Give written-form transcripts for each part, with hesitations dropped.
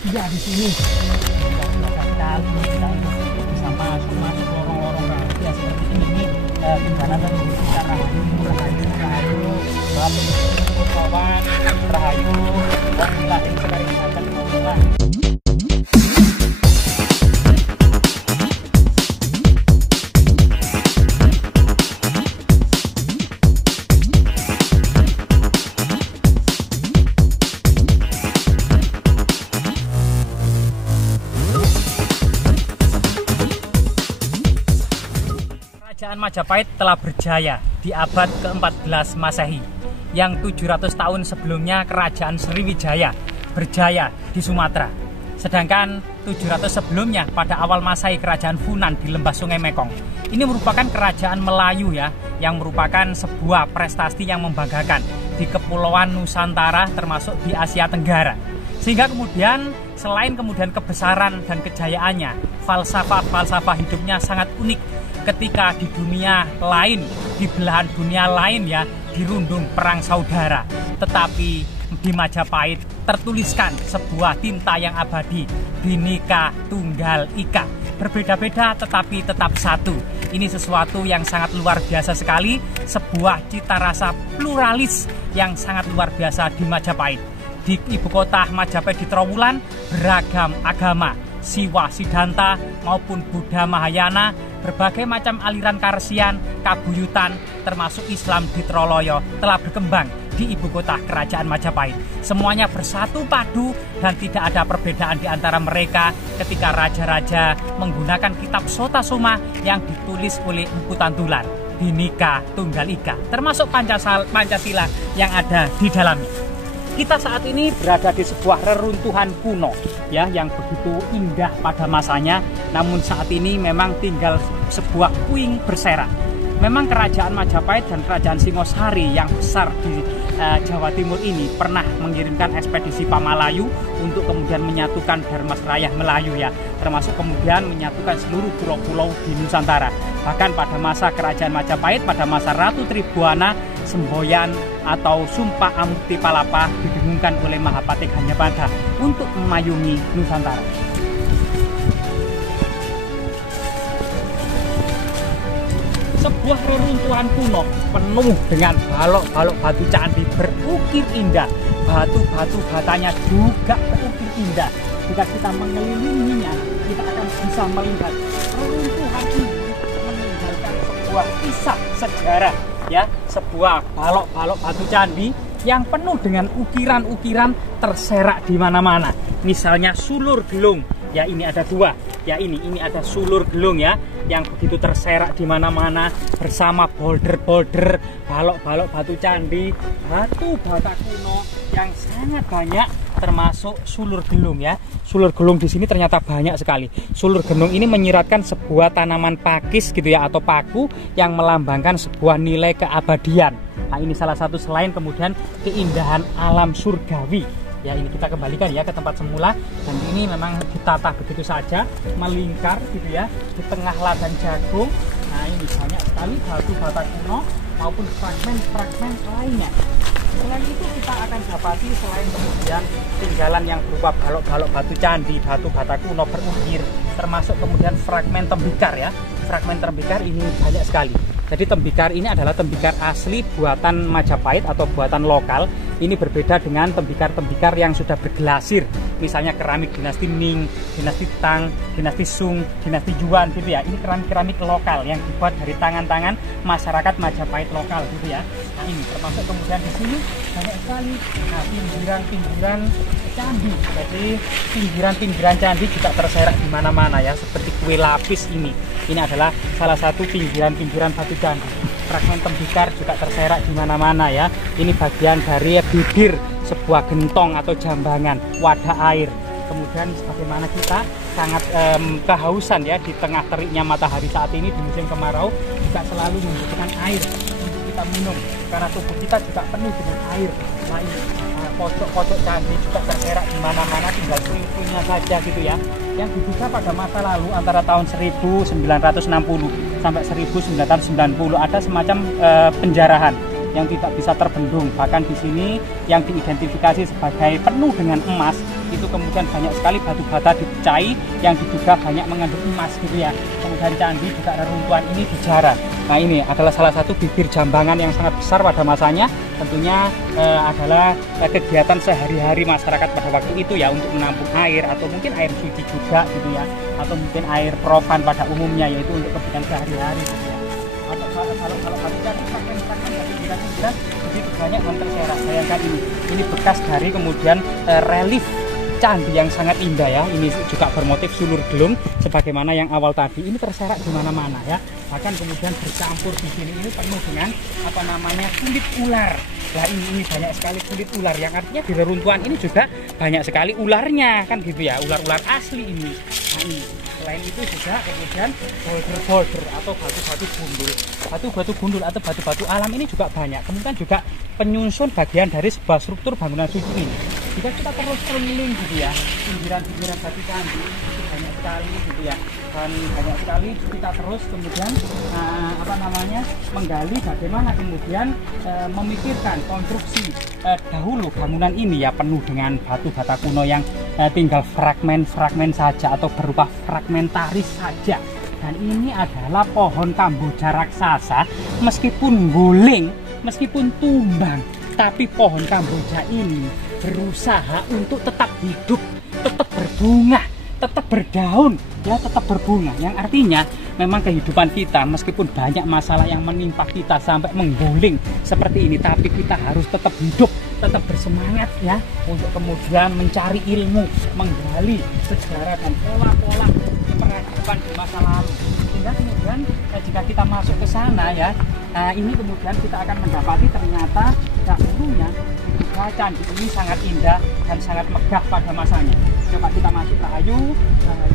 Iya di sini banyak sekali kita ini bisa masuk lorong-lorong rahasia seperti ini. Gimana tadi kita rahayu, bapak kawan rahayu, alhamdulillah ini sekali akan mengulang. Kerajaan Majapahit telah berjaya di abad ke-14 Masehi. Yang 700 tahun sebelumnya Kerajaan Sriwijaya berjaya di Sumatera. Sedangkan 700 sebelumnya pada awal Masehi Kerajaan Funan di lembah Sungai Mekong. Ini merupakan kerajaan Melayu ya, yang merupakan sebuah prestasi yang membanggakan di Kepulauan Nusantara termasuk di Asia Tenggara. Sehingga kemudian selain kemudian kebesaran dan kejayaannya, falsafah hidupnya sangat unik ketika di dunia lain, di belahan dunia lain ya, dirundung perang saudara. Tetapi di Majapahit tertuliskan sebuah tinta yang abadi, Bhinneka Tunggal Ika. Berbeda-beda tetapi tetap satu. Ini sesuatu yang sangat luar biasa sekali, sebuah cita rasa pluralis yang sangat luar biasa di Majapahit. Di ibu kota Majapahit di Trowulan beragam agama, Siwa Siddhanta maupun Buddha Mahayana, berbagai macam aliran Karesian, Kabuyutan, termasuk Islam di Troloyo telah berkembang di ibu kota kerajaan Majapahit. Semuanya bersatu padu dan tidak ada perbedaan di antara mereka ketika raja-raja menggunakan kitab Sota Soma yang ditulis oleh Empu Tantular, Bhinneka Tunggal Ika, termasuk Pancasila yang ada di dalamnya. Kita saat ini berada di sebuah reruntuhan kuno ya, yang begitu indah pada masanya, namun saat ini memang tinggal sebuah puing berserak. Memang kerajaan Majapahit dan kerajaan Singosari yang besar di Jawa Timur ini pernah mengirimkan ekspedisi Pamalayu untuk kemudian menyatukan Dharmasraya Melayu ya, termasuk kemudian menyatukan seluruh pulau-pulau di Nusantara. Bahkan pada masa kerajaan Majapahit, pada masa Ratu Tribhuwana, semboyan atau Sumpah Amukti Palapa didengungkan oleh Mahapati Ganyapanda untuk memayungi Nusantara. Sebuah reruntuhan kuno penuh dengan balok-balok batu candi berukir indah. Batu-batu batanya juga berukir indah. Jika kita mengelilinginya, kita akan bisa melihat reruntuhan ini meninggalkan sebuah kisah sejarah ya, sebuah balok-balok batu candi yang penuh dengan ukiran-ukiran terserak di mana-mana. Misalnya Sulur Gelung, ya ini ada dua, ya ini ada Sulur Gelung ya, yang begitu terserak di mana-mana bersama boulder-boulder, balok-balok batu candi, batu bata kuno yang sangat banyak, termasuk Sulur Gelung ya. Sulur Gelung di sini ternyata banyak sekali. Sulur Gelung ini menyiratkan sebuah tanaman pakis gitu ya, atau paku yang melambangkan sebuah nilai keabadian. Nah, ini salah satu selain kemudian keindahan alam surgawi. Ya, ini kita kembalikan ya ke tempat semula, dan ini memang ditata begitu saja melingkar gitu ya di tengah ladang jagung. Nah, ini banyak sekali batu bata kuno maupun fragmen-fragmen lainnya. Selain itu kita akan dapati selain kemudian tinggalan yang berupa balok-balok batu candi, batu bata kuno berukir, termasuk kemudian fragmen tembikar ya. Fragmen tembikar ini banyak sekali. Jadi tembikar ini adalah tembikar asli buatan Majapahit atau buatan lokal. Ini berbeda dengan tembikar-tembikar yang sudah bergelasir. Misalnya keramik dinasti Ming, dinasti Tang, dinasti Sung, dinasti Yuan gitu ya. Ini keramik-keramik lokal yang dibuat dari tangan-tangan masyarakat Majapahit lokal gitu ya. Nah, ini termasuk kemudian di sini banyak sekali pinggiran-pinggiran candi. Jadi pinggiran-pinggiran candi juga terserak di mana-mana ya, seperti kue lapis ini. Ini adalah salah satu pinggiran-pinggiran batu candi. Fragmen tembikar juga terserak di mana-mana ya. Ini bagian dari bibir sebuah gentong atau jambangan, wadah air. Kemudian sebagaimana kita sangat kehausan ya di tengah teriknya matahari saat ini di musim kemarau, juga selalu membutuhkan air untuk kita minum karena tubuh kita juga penuh dengan air. Nah, ini pojok-pojok candi juga terserak di mana-mana, tinggal puing-puingnya saja gitu ya. Yang diduga pada masa lalu antara tahun 1960 sampai 1990 ada semacam penjarahan yang tidak bisa terbendung. Bahkan di sini yang diidentifikasi sebagai penuh dengan emas itu kemudian banyak sekali batu bata dipecahi yang diduga banyak mengandung emas gitu ya. Kemudian candi juga reruntuhan ini dijarah. Nah ini adalah salah satu bibir jambangan yang sangat besar pada masanya. Tentunya adalah kegiatan sehari-hari masyarakat pada waktu itu ya, untuk menampung air atau mungkin air suci juga gitu ya, atau mungkin air profan pada umumnya, yaitu untuk kebutuhan sehari-hari gitu ya. Atau kalau batu candi fragmen-fragmen dari pinggiran begitu banyak dan terserak. Bayangkan ini bekas dari kemudian relief candi yang sangat indah ya. Ini juga bermotif sulur gelung sebagaimana yang awal tadi. Ini terserak di mana-mana ya. Bahkan kemudian bercampur di sini ini penuh dengan apa namanya kulit ular. Nah ini banyak sekali kulit ular, yang artinya di reruntuhan ini juga banyak sekali ularnya kan gitu ya, ular-ular asli ini. Nah ini selain itu juga kemudian boulder atau batu-batu gundul, batu-batu gundul atau batu-batu alam ini juga banyak. Kemudian juga penyusun bagian dari sebuah struktur bangunan suci ini. Jika kita terus keliling gitu ya, pinggiran-pinggiran batu candi itu banyak sekali gitu ya, dan banyak sekali kita terus kemudian menggali bagaimana kemudian memikirkan konstruksi dahulu bangunan ini ya, penuh dengan batu bata kuno yang tinggal fragmen-fragmen saja atau berupa fragmentaris saja. Dan ini adalah pohon Kamboja raksasa, meskipun guling, meskipun tumbang, tapi pohon Kamboja ini berusaha untuk tetap hidup, tetap berbunga, tetap berdaun, ya tetap berbunga. Yang artinya memang kehidupan kita meskipun banyak masalah yang menimpa kita sampai mengguling seperti ini, tapi kita harus tetap hidup, tetap bersemangat ya, untuk kemudian mencari ilmu, menggali sejarah dan pola-pola kehidupan di masa lalu. Sehingga kemudian jika kita masuk ke sana ya, ini kemudian kita akan mendapati ternyata dahulunya candi ini sangat indah dan sangat megah pada masanya. Coba kita masuk, rahayu. Nah,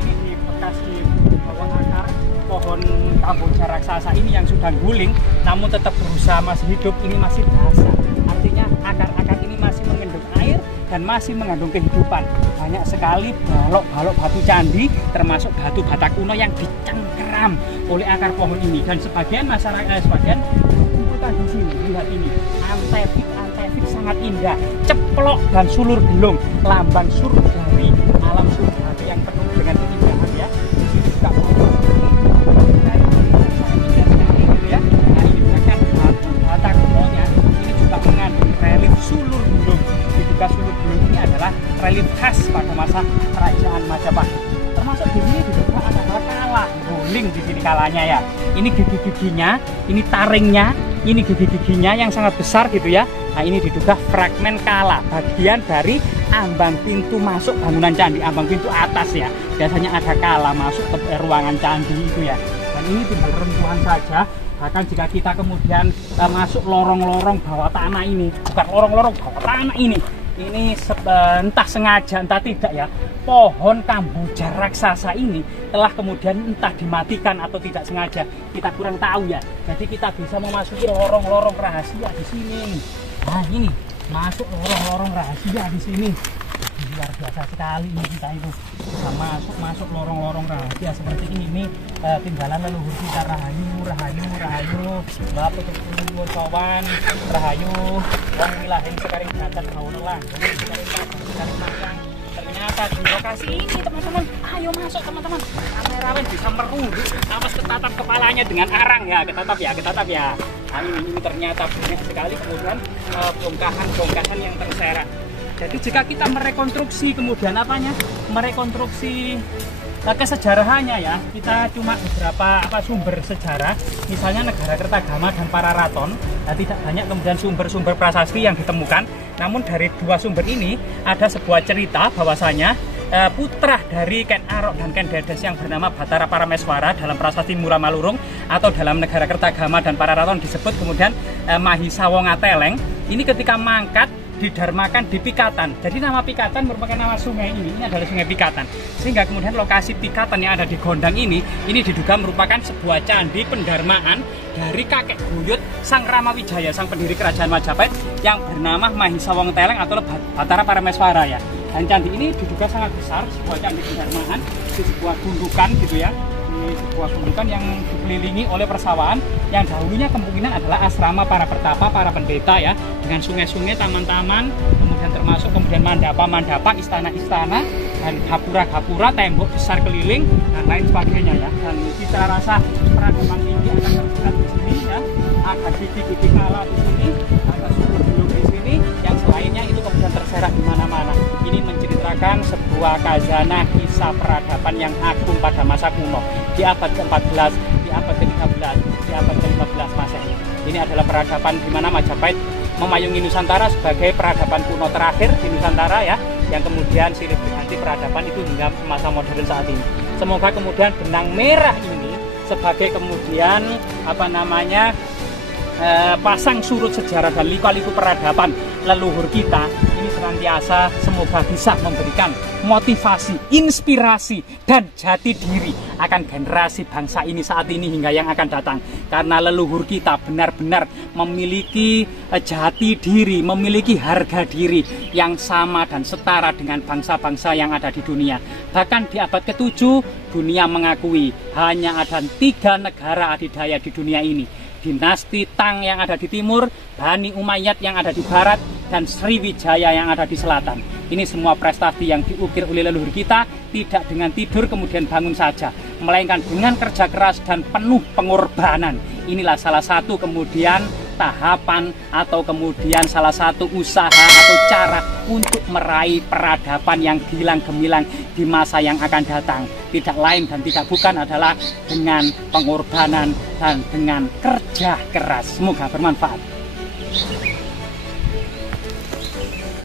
ini di bekas di bawah akar pohon Kamboja raksasa ini yang sudah guling, namun tetap berusaha masih hidup. Ini masih basah, artinya akar-akar ini masih mengandung air dan masih mengandung kehidupan. Banyak sekali balok-balok batu candi, termasuk batu bata kuno yang dicengkeram oleh akar pohon ini. Dan sebagian masyarakat, sebagian berkumpulkan di sini. Lihat ini, antefik sangat indah, ceplok dan sulur gelung, lambang surgawi, alam surgawi yang penuh dengan keindahan ya. Di sini juga bata kunonya ini juga mengandung relief sulur gelung. Diduga sulur gelung ini adalah relief khas pada masa kerajaan Majapahit. Termasuk di sini diduga ada kala guling di sini kalanya ya. Ini gigi-giginya, ini taringnya, ini gigi-giginya yang sangat besar gitu ya. Nah ini diduga fragmen kala, bagian dari ambang pintu masuk bangunan candi, ambang pintu atas ya. Biasanya ada kala masuk ke ruangan candi itu ya. Dan ini tinggal reruntuhan saja. Bahkan jika kita kemudian masuk lorong-lorong bawah tanah ini, bukan lorong-lorong bawah tanah ini entah sengaja entah tidak ya, pohon Kamboja raksasa ini telah kemudian entah dimatikan atau tidak sengaja, kita kurang tahu ya. Jadi kita bisa memasuki lorong-lorong rahasia di sini. Nah ini masuk lorong-lorong rahasia di sini. Luar biasa sekali ini, kita itu bisa masuk lorong-lorong rahasia seperti ini. Tinggalan leluhur kita, rahayu bapak tuh kawan, rahayu wong wilahin sekarang berangkat kaulah sekarang makan. Ternyata di lokasi ini teman-teman, ayo masuk teman-teman, kameramen bisa merunduk awas ketatap kepalanya dengan arang ya, ketatap ya. Nah, ini ternyata banyak sekali kemudian bongkahan yang terserak. Jadi jika kita merekonstruksi kemudian merekonstruksi kesejarahannya ya, kita cuma beberapa sumber sejarah, misalnya Negara Kertagama dan Pararaton. Nah, tidak banyak kemudian sumber-sumber prasasti yang ditemukan. Namun dari dua sumber ini ada sebuah cerita bahwasanya putra dari Ken Arok dan Ken Dedes yang bernama Batara Parameswara dalam prasasti Mura Malurung atau dalam Negara Kertagama dan Pararaton disebut kemudian Mahisa Wongateleng. Ini ketika mangkat didarmakan di Pikatan. Jadi nama Pikatan merupakan nama sungai ini adalah Sungai Pikatan. Sehingga kemudian lokasi Pikatan yang ada di Gondang ini diduga merupakan sebuah candi pendarmaan dari kakek buyut Sang Ramawijaya, sang pendiri kerajaan Majapahit yang bernama Mahisa Wongateleng atau Batara Parameswara ya. Dan candi ini diduga sangat besar, sebuah candi pendarmaan di sebuah gundukan gitu ya. Di sebuah gundukan yang dikelilingi oleh persawahan yang dahulunya kemungkinan adalah asrama para pertapa, para pendeta ya, dengan sungai-sungai, taman-taman, kemudian termasuk kemudian mandapa, istana-istana, dan gapura-gapura, tembok besar keliling dan lain sebagainya ya. Dan kita rasa peradaban tinggi akan terlihat di sini ya, ada titik-titik kala di sini, ada suku-suku di sini, yang selainnya itu kemudian terserak di mana-mana. Ini menceritakan sebuah khazanah kisah peradaban yang agung pada masa kuno di abad ke-14, di abad ke-13, di abad ke-15 Masehi. Ini adalah peradaban di mana Majapahit memayungi Nusantara sebagai peradaban kuno terakhir di Nusantara ya, yang kemudian silih berganti peradaban itu hingga masa modern saat ini. Semoga kemudian benang merah ini sebagai kemudian pasang surut sejarah dan liku-liku peradaban leluhur kita ini senantiasa semoga bisa memberikan motivasi, inspirasi, dan jati diri akan generasi bangsa ini saat ini hingga yang akan datang. Karena leluhur kita benar-benar memiliki jati diri, memiliki harga diri yang sama dan setara dengan bangsa-bangsa yang ada di dunia. Bahkan di abad ke-7 dunia mengakui hanya ada 3 negara adidaya di dunia ini. Dinasti Tang yang ada di timur, Bani Umayyad yang ada di barat, dan Sriwijaya yang ada di selatan. Ini semua prestasi yang diukir oleh leluhur kita, tidak dengan tidur kemudian bangun saja, melainkan dengan kerja keras dan penuh pengorbanan. Inilah salah satu kemudian tahapan atau kemudian salah satu usaha atau cara untuk meraih peradaban yang gilang gemilang di masa yang akan datang. Tidak lain dan tidak bukan adalah dengan pengorbanan dan dengan kerja keras. Semoga bermanfaat.